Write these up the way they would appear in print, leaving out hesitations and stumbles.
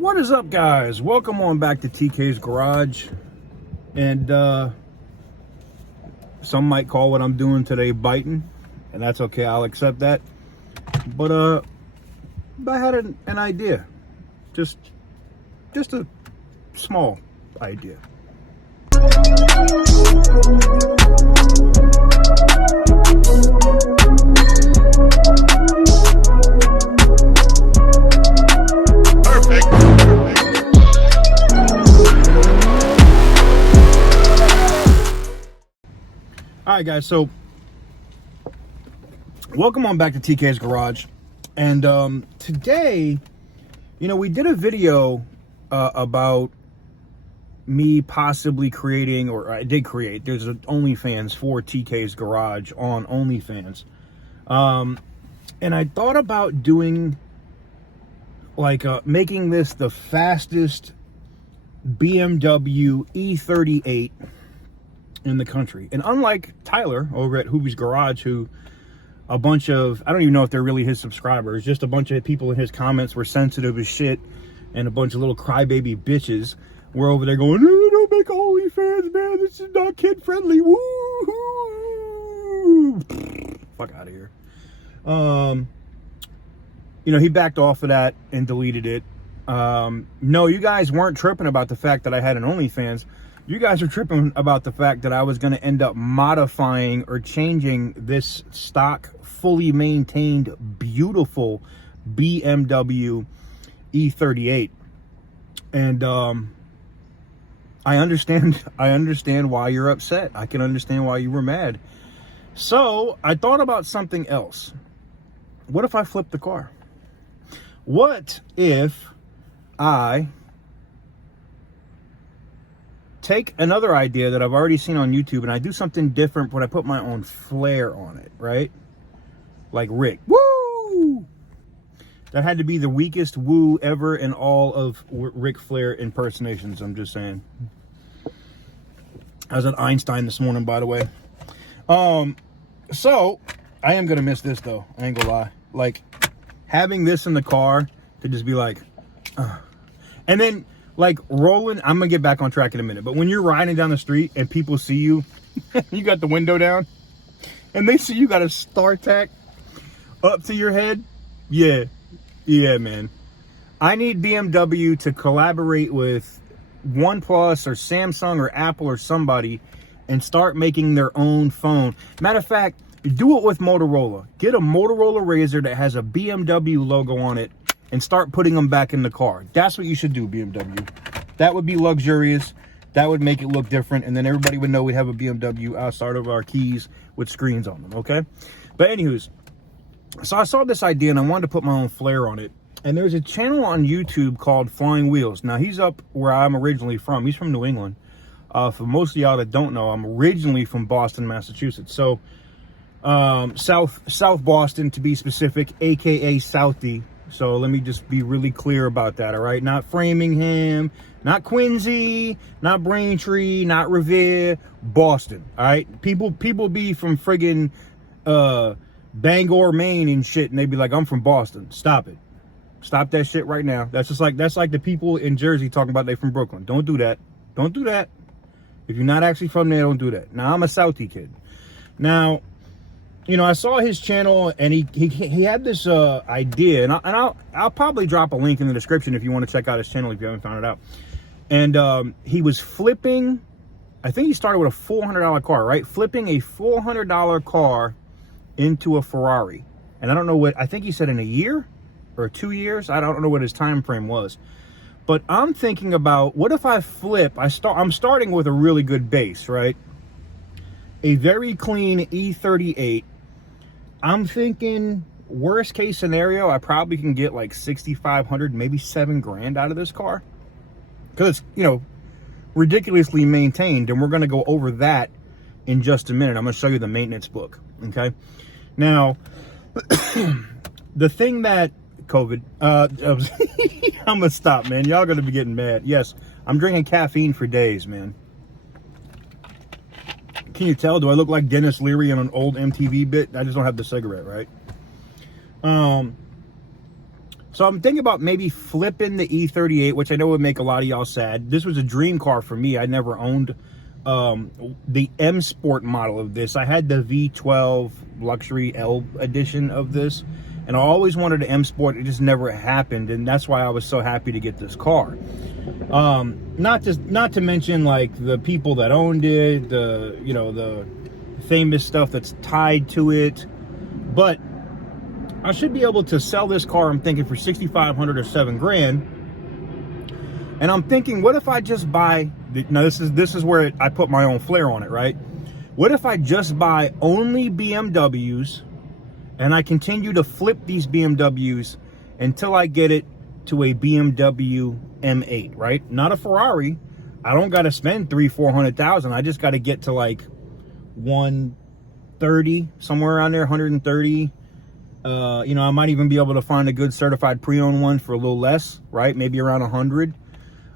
What is up, guys? Welcome on back to TK's Garage. And some might call what I'm doing today biting, and that's okay, I'll accept that. But I had an idea, just a small idea. All right, guys, so welcome on back to TK's Garage. And today, you know, we did a video about me possibly creating, or I did create, there's an OnlyFans for TK's Garage on OnlyFans. And I thought about doing, like, making this the fastest BMW E38 in the country. And unlike Tyler over at Hoobie's Garage, who a bunch of, I don't even know if they're really his subscribers, just a bunch of people in his comments were sensitive as shit, and a bunch of little crybaby bitches were over there going, "No, don't make OnlyFans, man, this is not kid friendly, woo." Fuck out of here. You know, he backed off of that and deleted it. No, you guys weren't tripping about the fact that I had an OnlyFans. You guys are tripping about the fact that I was going to end up modifying or changing this stock, fully maintained, beautiful BMW E38. And I understand why you're upset. I can understand why you were mad. So I thought about something else. What if I flipped the car? What if I take another idea that I've already seen on YouTube and I do something different, but I put my own flair on it, right? Like Rick. Woo! That had to be the weakest woo ever in all of Ric Flair impersonations, I'm just saying. I was at Einstein this morning, by the way. So, I am going to miss this, though. I ain't gonna lie. Like, having this in the car to just be like, and then, like, rolling, I'm gonna get back on track in a minute, but when you're riding down the street and people see you, you got the window down, and they see you got a StarTAC up to your head, yeah, man. I need BMW to collaborate with OnePlus or Samsung or Apple or somebody and start making their own phone. Matter of fact, do it with Motorola. Get a Motorola Razr that has a BMW logo on it and start putting them back in the car. That's what you should do, BMW. That would be luxurious. That would make it look different, and then everybody would know we have a BMW outside of our keys with screens on them, okay? But anywho's, so I saw this idea and I wanted to put my own flair on it. And there's a channel on YouTube called Flying Wheels. Now, he's up where I'm originally from. He's from New England. For most of y'all that don't know, I'm originally from Boston, Massachusetts. So, South Boston to be specific, aka Southie. So let me just be really clear about that, all right? Not Framingham, not Quincy, not Braintree, not Revere, Boston, all right? People be from friggin' Bangor, Maine and shit, and they be like, "I'm from Boston." Stop it. Stop that shit right now. That's like the people in Jersey talking about they from Brooklyn. Don't do that. Don't do that. If you're not actually from there, don't do that. Now, I'm a Southie kid. Now, you know, I saw his channel, and he had this idea, and I'll probably drop a link in the description if you want to check out his channel if you haven't found it out. And he was flipping, I think he started with a $400 car, right? Flipping a $400 car into a Ferrari. And I don't know what, I think he said in a year or 2 years. I don't know what his time frame was. But I'm thinking about, what if I flip, I'm starting with a really good base, right? A very clean E38. I'm thinking worst case scenario, I probably can get like 6,500, maybe $7,000 out of this car, because it's, you know, ridiculously maintained. And we're going to go over that in just a minute. I'm going to show you the maintenance book. Okay. Now, the thing that COVID, I'm going to stop, man. Y'all going to be getting mad. Yes, I'm drinking caffeine for days, man. Can you tell? Do I look like Dennis Leary on an old MTV bit? I just don't have the cigarette, right? So I'm thinking about maybe flipping the E38, which I know would make a lot of y'all sad. This was a dream car for me. I never owned the M Sport model of this. I had the V12 luxury L edition of this, and I always wanted an M Sport. It just never happened, and that's why I was so happy to get this car. Not to mention like the people that owned it, the famous stuff that's tied to it. But I should be able to sell this car, I'm thinking, for $6,500 or $7 grand. And I'm thinking, what if I just buy, now this is where I put my own flair on it, right? What if I just buy only BMWs and I continue to flip these BMWs until I get it to a BMW M8, right? Not a Ferrari. I don't got to spend $300,000-$400,000. I just got to get to like 130, somewhere around there, 130. I might even be able to find a good certified pre-owned one for a little less, right? Maybe around 100,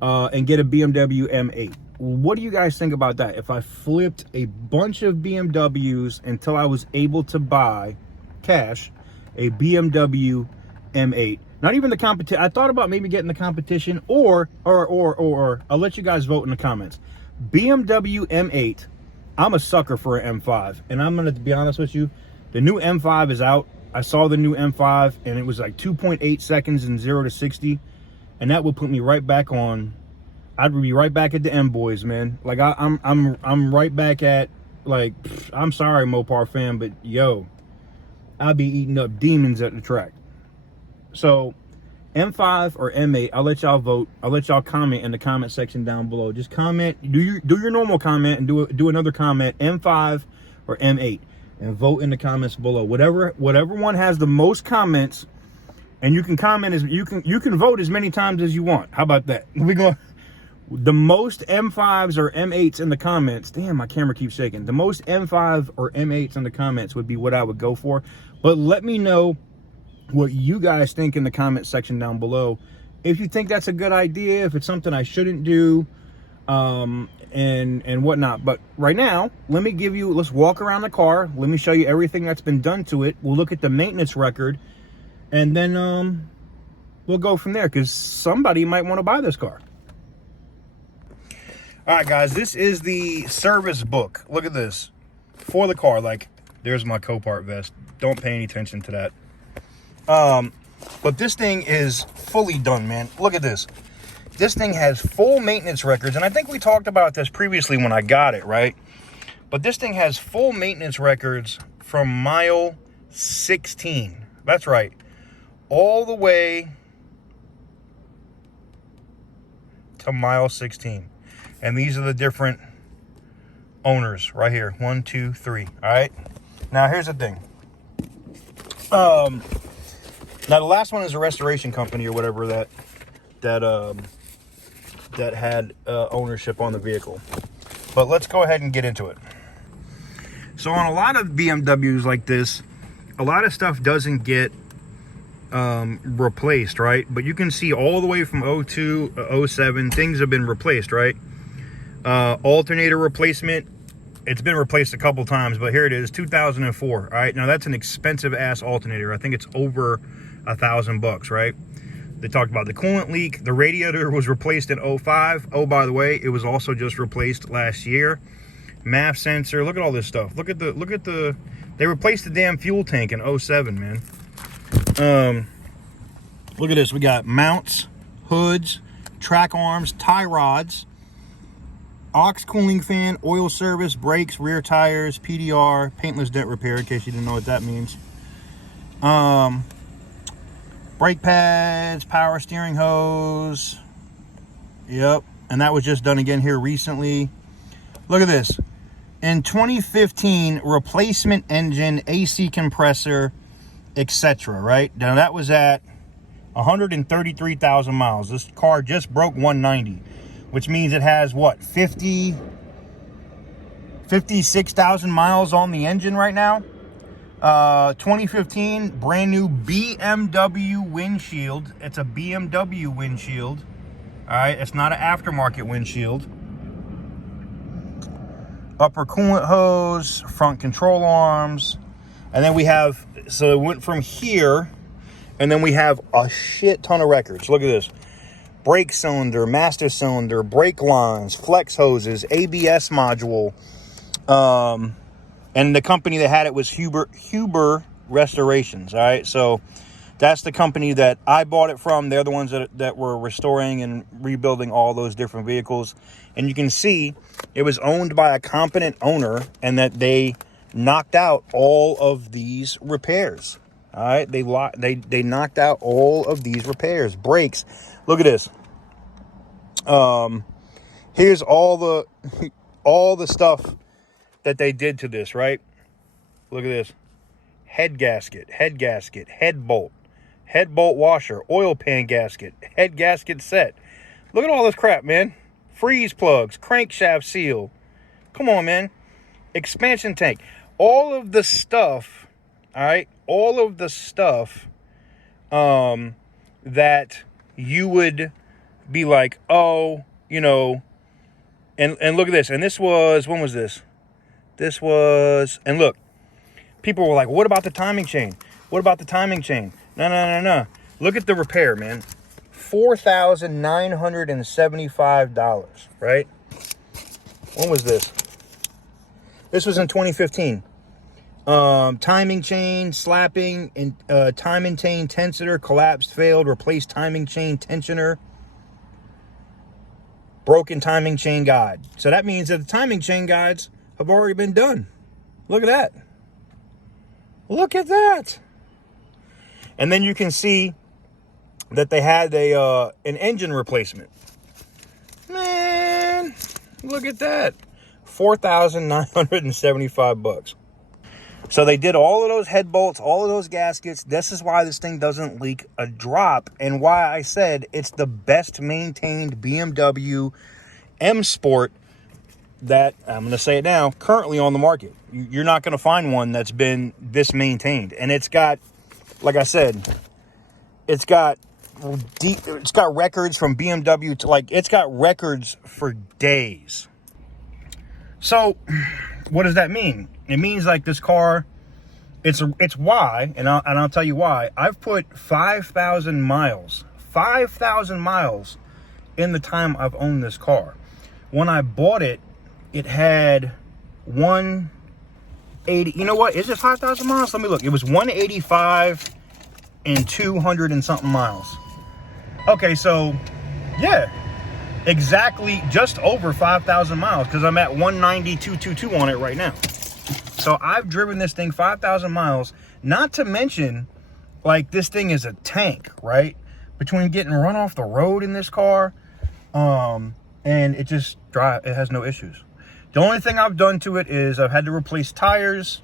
and get a BMW M8. What do you guys think about that? If I flipped a bunch of BMWs until I was able to buy cash a BMW M8, not even the competition. I thought about maybe getting the competition, or I'll let you guys vote in the comments. BMW M8. I'm a sucker for an M5, and I'm gonna be honest with you. The new M5 is out. I saw the new M5, and it was like 2.8 seconds in 0 to 60, and that would put me right back on. I'd be right back at the M boys, man. Like I'm right back at, like, I'm sorry, Mopar fam, but yo, I'd be eating up demons at the track. So M5 or M8, I'll let y'all vote. I'll let y'all comment in the comment section down below. Just comment, do your normal comment, and do another comment, M5 or M8, and vote in the comments below. Whatever one has the most comments, and you can comment as you can vote as many times as you want. How about that? We go the most M5s or M8s in the comments. Damn, my camera keeps shaking. The most M5 or M8s in the comments would be what I would go for. But let me know what you guys think in the comment section down below. If you think that's a good idea, if it's something I shouldn't do, and whatnot. But right now, let's walk around the car. Let me show you everything that's been done to it. We'll look at the maintenance record, and then we'll go from there, because somebody might want to buy this car. All right, guys, this is the service book. Look at this for the car. Like, there's my COPART vest. Don't pay any attention to that. But this thing is fully done, man. Look at this. This thing has full maintenance records, and I think we talked about this previously when I got it, right? But this thing has full maintenance records from mile 16. That's right. All the way to mile 16. And these are the different owners right here. 1, 2, 3. All right. Now, here's the thing. Now, the last one is a restoration company or whatever that had ownership on the vehicle. But let's go ahead and get into it. So on a lot of BMWs like this, a lot of stuff doesn't get replaced, right? But you can see all the way from 02, 07, things have been replaced, right? Alternator replacement, it's been replaced a couple times, but here it is, 2004. All right, now that's an expensive ass alternator. I think it's over $1,000, right? They talked about the coolant leak. The radiator was replaced in 05. Oh, by the way, it was also just replaced last year. MAF sensor. Look at all this stuff. Look at the. They replaced the damn fuel tank in 07, man. Look at this. We got mounts, hoods, track arms, tie rods, aux cooling fan, oil service, brakes, rear tires, PDR, paintless dent repair, in case you didn't know what that means. Brake pads, power steering hose. Yep. And that was just done again here recently. Look at this. In 2015, replacement engine, AC compressor, etc. Right? Now that was at 133,000 miles. This car just broke 190, which means it has what, 56,000 miles on the engine right now. 2015 brand new BMW windshield. It's a BMW windshield. All right, it's not an aftermarket windshield. Upper coolant hose, front control arms, and then we have, so it went from here, And then we have a shit ton of records. Look at this. Brake cylinder, master cylinder, brake lines, flex hoses, ABS module. And the company that had it was Huber Restorations. All right, so that's the company that I bought it from. They're the ones that were restoring and rebuilding all those different vehicles. And you can see it was owned by a competent owner, and that they knocked out all of these repairs. All right, they knocked out all of these repairs. Brakes. Look at this. Here's all the stuff that they did to this, right? Look at this. Head gasket, head bolt washer, oil pan gasket, head gasket set. Look at all this crap, man. Freeze plugs, crankshaft seal. Come on, man. Expansion tank. All of the stuff, all right? All of the stuff that you would be like, oh, you know, and look at this. And this was, when was this? This was, and look, people were like, what about the timing chain? What about the timing chain? No. Look at the repair, man. $4,975, right? When was this? This was in 2015. Timing chain, slapping, and timing chain tensioner, collapsed, failed, replaced timing chain tensioner, broken timing chain guide. So that means that the timing chain guides have already been done. Look at that. Look at that. And then you can see that they had an engine replacement. Man, look at that. $4,975. So they did all of those head bolts, all of those gaskets. This is why this thing doesn't leak a drop, and why I said it's the best maintained BMW M Sport that, I'm going to say it now, currently on the market. You're not going to find one that's been this maintained. And it's got, like I said, it's got records from BMW to, like, it's got records for days. So what does that mean? It means, like, this car, it's why, and I'll tell you why. I've put 5,000 miles in the time I've owned this car. When I bought it, it had 180. You know what? Is it 5,000 miles? Let me look. It was 185 and 200 and something miles. Okay, so yeah, exactly, just over 5,000 miles, because I'm at 192.22 on it right now. So I've driven this thing 5,000 miles. Not to mention, like, this thing is a tank, right? Between getting run off the road in this car, and it just it has no issues. The only thing I've done to it is I've had to replace tires,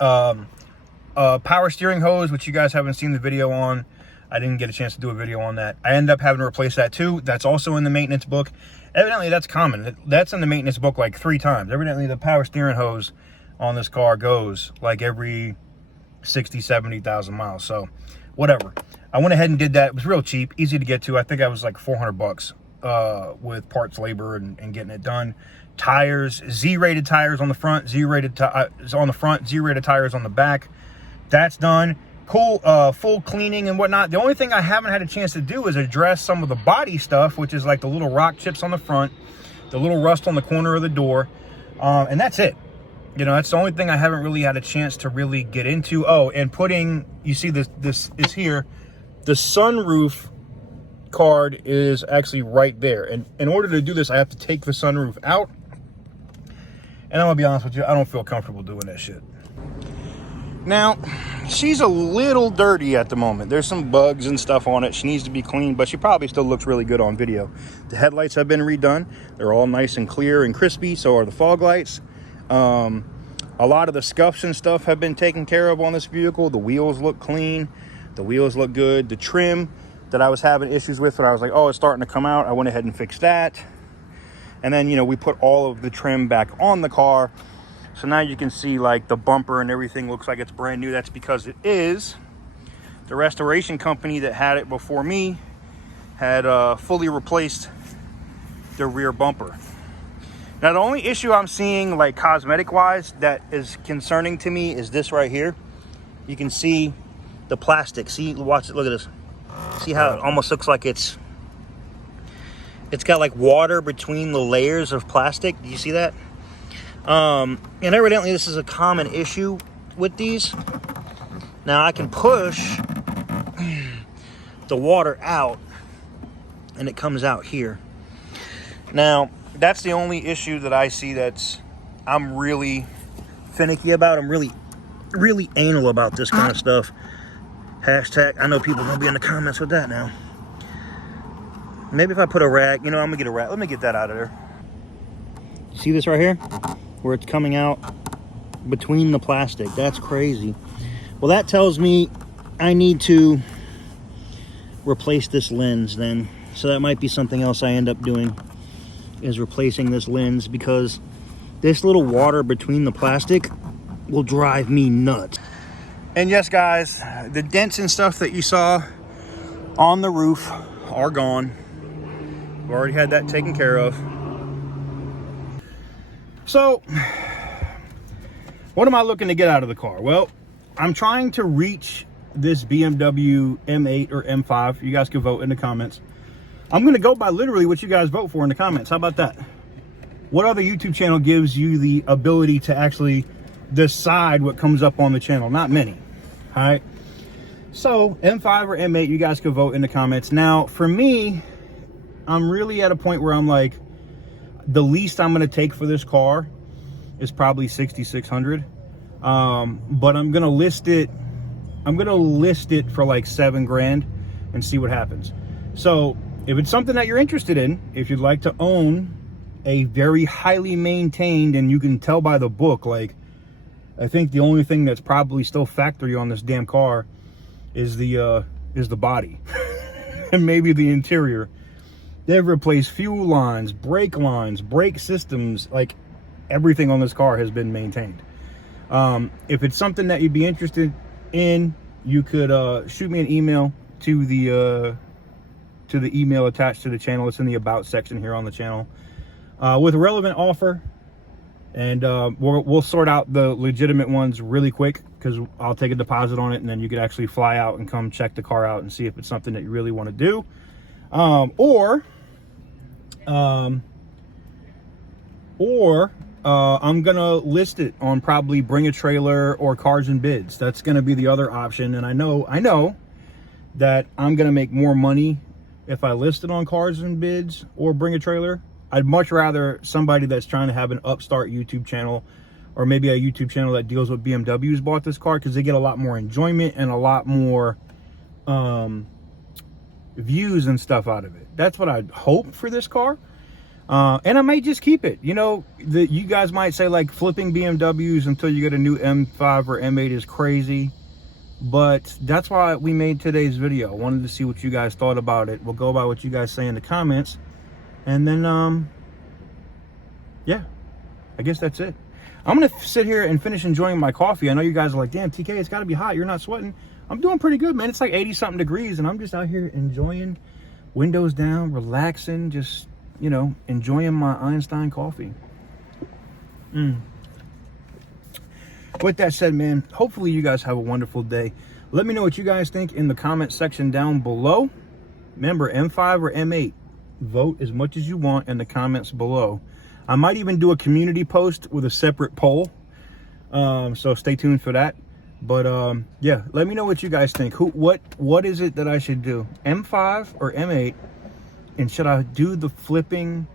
power steering hose, which you guys haven't seen the video on. I didn't get a chance to do a video on that. I ended up having to replace that too. That's also in the maintenance book. Evidently, that's common. That's in the maintenance book like 3 times. Evidently, the power steering hose on this car goes like every 60, 70,000 miles. So whatever. I went ahead and did that. It was real cheap, easy to get to. I think I was like $400 with parts, labor, and getting it done. Tires, Z-rated tires on the front, Z-rated on the front, Z-rated tires on the back. That's done. Cool, full cleaning and whatnot. The only thing I haven't had a chance to do is address some of the body stuff, which is like the little rock chips on the front, the little rust on the corner of the door, and that's it. You know, that's the only thing I haven't really had a chance to really get into. Oh, and putting, you see this is here, the sunroof card is actually right there. And in order to do this, I have to take the sunroof out. And I'm gonna be honest with you, I don't feel comfortable doing that shit. Now, she's a little dirty at the moment. There's some bugs and stuff on it. She needs to be cleaned, but she probably still looks really good on video. The headlights have been redone. They're all nice and clear and crispy, so are the fog lights. A lot of the scuffs and stuff have been taken care of on this vehicle. The wheels look clean. The wheels look good. The trim that I was having issues with, when I was like, oh, it's starting to come out, I went ahead and fixed that. And then, you know, we put all of the trim back on the car. So now you can see, like, the bumper and everything looks like it's brand new. That's because it is. The restoration company that had it before me had fully replaced the rear bumper. Now, the only issue I'm seeing, like, cosmetic-wise, that is concerning to me is this right here. You can see the plastic. See, watch it, look at this. See how it almost looks like it's got like water between the layers of plastic. Do you see that? And evidently this is a common issue with these. Now I can push the water out and it comes out here. Now that's the only issue that I see I'm really finicky about. I'm really anal about this kind of stuff. Hashtag, I know people are gonna be in the comments with that now. Maybe if I put a rag, I'm gonna get a rag. Let me get that out of there. See this right here? Where it's coming out between the plastic. That's crazy. Well, that tells me I need to replace this lens then. So that might be something else I end up doing, is replacing this lens, because this little water between the plastic will drive me nuts. And yes, guys, the dents and stuff that you saw on the roof are gone. We've already had that taken care of. So, what am I looking to get out of the car? Well, I'm trying to reach this BMW M8 or M5. You guys can vote in the comments. I'm going to go by literally what you guys vote for in the comments. How about that? What other YouTube channel gives you the ability to actually decide what comes up on the channel? Not many. All right. So M5 or M8, you guys can vote in the comments. Now, for me, I'm really at a point where I'm like, the least I'm going to take for this car is probably $6,600. But I'm going to list it. I'm going to list it for like $7 grand and see what happens. So if it's something that you're interested in, if you'd like to own a very highly maintained, and you can tell by the book, like, I think the only thing that's probably still factory on this damn car is the body and maybe the interior. They've replaced fuel lines, brake systems, like everything on this car has been maintained. If it's something that you'd be interested in, you could shoot me an email to the email attached to the channel. It's in the about section here on the channel, with a relevant offer. And we'll sort out the legitimate ones really quick, because I'll take a deposit on it, and then you could actually fly out and come check the car out and see if it's something that you really want to do. Or I'm gonna list it on probably Bring a Trailer or Cars and Bids. That's gonna be the other option. And I know that I'm gonna make more money if I list it on Cars and Bids or Bring a Trailer. I'd much rather somebody that's trying to have an upstart YouTube channel, or maybe a YouTube channel that deals with BMWs, bought this car, because they get a lot more enjoyment and a lot more views and stuff out of it. That's what I'd hope for this car. And I might just keep it. You guys might say like flipping BMWs until you get a new M5 or M8 is crazy, but that's why we made today's video. I wanted to see what you guys thought about it. We'll go by what you guys say in the comments. And then, yeah, I guess that's it. I'm going to sit here and finish enjoying my coffee. I know you guys are like, damn, TK, it's got to be hot. You're not sweating. I'm doing pretty good, man. It's like 80-something degrees, and I'm just out here enjoying, windows down, relaxing, just, enjoying my Einstein coffee. With that said, man, hopefully you guys have a wonderful day. Let me know what you guys think in the comment section down below. Remember, M5 or M8. Vote as much as you want in the comments below. I might even do a community post with a separate poll, so stay tuned for that. But yeah, let me know what you guys think. What is it that I should do, M5 or M8? And should I do the flipping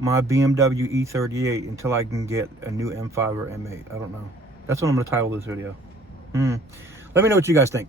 my BMW E38 until I can get a new M5 or M8? I don't know. That's what I'm going to title this video. Let me know what you guys think.